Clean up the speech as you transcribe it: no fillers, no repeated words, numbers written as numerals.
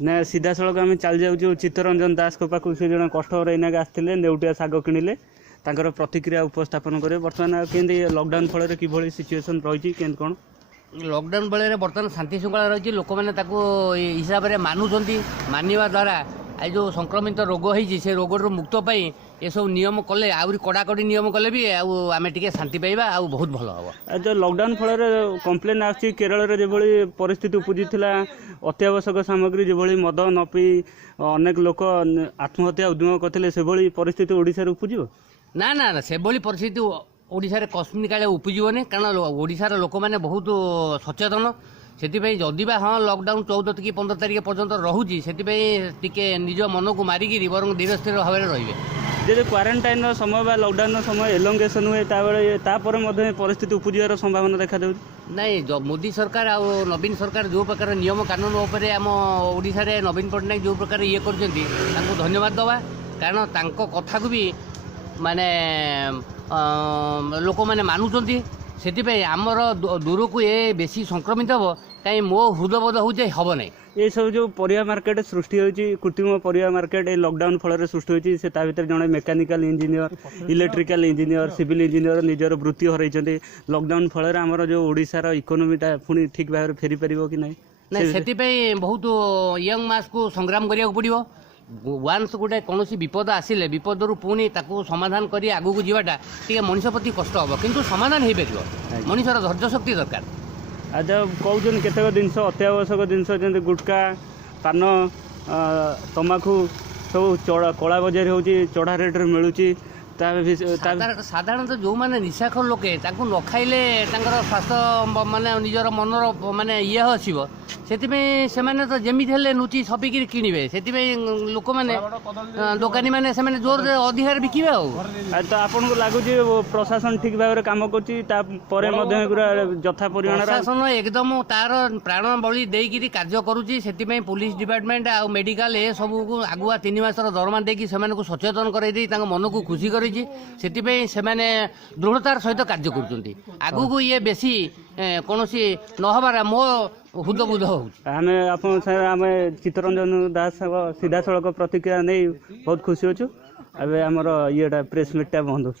ना सीधा सड़क आम चल जाऊँ चित्तरंजन दास को पाक से जन कस्टमर एना आसते नेउटिया शाग किणिले तांकर प्रतिक्रिया उपस्थापन करेंगे बर्तमान केंदी लॉकडाउन फल कि सिचुएसन रही कौन लॉकडाउन बेले बर्तमान शांति श्रृंखला रही लोक मैंने हिसाब से मानुंट मानवा द्वारा आज जो संक्रमित रोग होती से रोग मुक्त पाई ये सब नियम कले आहरी कड़ाकड़ी नियम कले भी आम टे शांति पाइबा आ बहुत भल हम जो लॉकडाउन फल कंप्लेन आसी केरल रे जो परिस्थिति उपजी अत्यावश्यक सामग्री जो मद न पी अनेक लोक आत्महत्या उद्यम करते से परिस्थिति ओडिशा रे उपजिबो ना ना ना से परिस्थिति ओडिशा रे कस्मिन काले उपजीवनी कारण ओडिशार लोक मैंने बहुत सचेतन से जदि हाँ लॉकडाउन 14 कि 15 तारिख पर्यंत रोचे से निज मन को मारिकी बर धीरे स्थिर भाव में रे जे क्वारंटाइन समय लॉकडाउन समय एलोंगेशन हुए परिस्थिति उपजीवार संभावना देखा दे नहीं मोदी सरकार आ नवीन सरकार जो प्रकार नियम कानून उपर आम ओडिशा रे नवीन पट्टनायक जो प्रकार ये कर धन्यवाद दवा कारण तांको कथा को भी माने लोक मैंने मानुंट से आमर दूर को ये बेसी संक्रमित हम कहीं मो हृदयबोध हो हम ना ये सब जो परिया मार्केट सृष्टि होती कृत्रिम परिया मार्केट लॉकडाउन फल सृष्टि होती से भीतर जड़े mechanical engineer electrical engineer civil engineer निजर वृत्ति हरई लॉकडाउन फल आमर जो ओडिशार इकोनोमीटा पुणी ठीक भाव फेरी पार कि ना से बहुत यंग मास को संग्राम करा पड़ो वान्स गोटे कौन विपद आसिले विपद रु पुणी समाधान कर आगू को जावाटा टे मनीष प्रति कष्ट हम किंतु समाधान हो पार मनीषर धैर्य शक्ति दरकार आज कहते केतक जिनस अत्यावश्यक जिनस जमी गुटका पान तमाखु सब कला बजार हो चढ़ा रेट्रे मिलूँ साधारणतः जो मैंने निशाखोर लोके न खाइले स्वास्थ्य माने निजर मनर माने ये आसो से तो जमी नुची छपिकी किणवे से लोक मैंने दोकानी मैंने जोर अधिकार बिके तो आपन को लगुच प्रशासन ठीक भाव में कम कर जथा परिमाण प्रशासन एकदम तार प्राण बलि देकी कार्य करुच्ची से पुलिस डिपार्टमेंट आ मेडिकल ए सब को आगुआ 3 मासर दरमा देकी सचेतन कर मन को खुशी कर दृढ़तार सहित कार्य कर ये बेसी कौन नहबार मो हृदयबोध हो चित्तरंजन दास सीधा सड़क प्रतिक्रिया नहीं बहुत खुशी अच्छु आमर ये प्रेस मीटा बंद हो।